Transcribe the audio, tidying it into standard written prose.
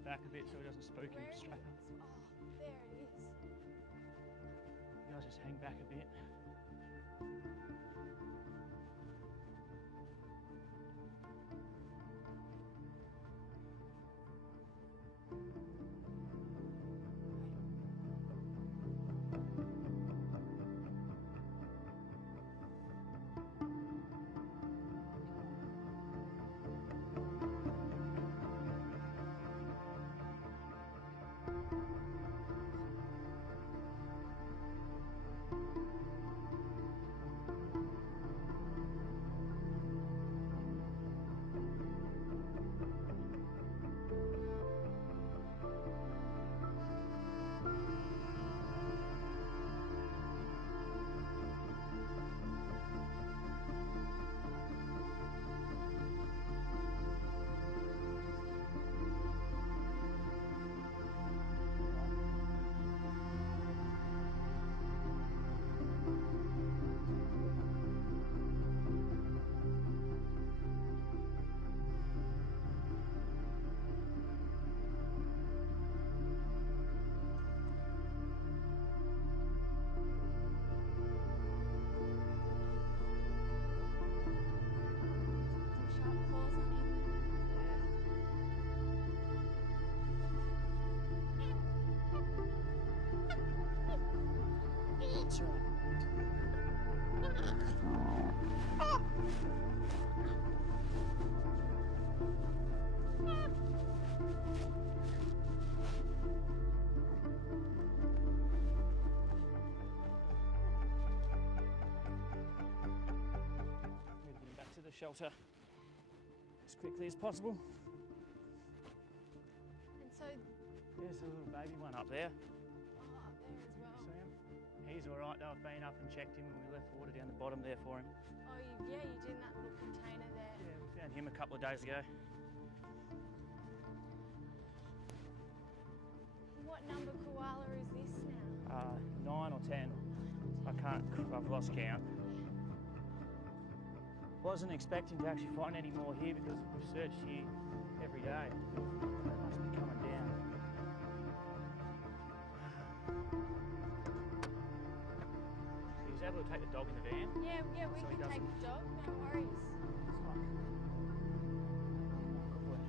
him back a bit so he doesn't spook him straight up. Oh, there it is. You guys just hang back a bit. Shelter as quickly as possible. And so there's a little baby one up there. Oh, up there as well. You see him? He's all right though. I've been up and checked him and we left water down the bottom there for him. Oh, yeah, you did in that little container there. Yeah, we found him a couple of days ago. What number koala is this now? 9 or 10. I've lost count. Wasn't expecting to actually find any more here because we've searched here every day. They must be coming down. He was able to take the dog in the van. Yeah, we can take the dog, no worries. Come on. Come on.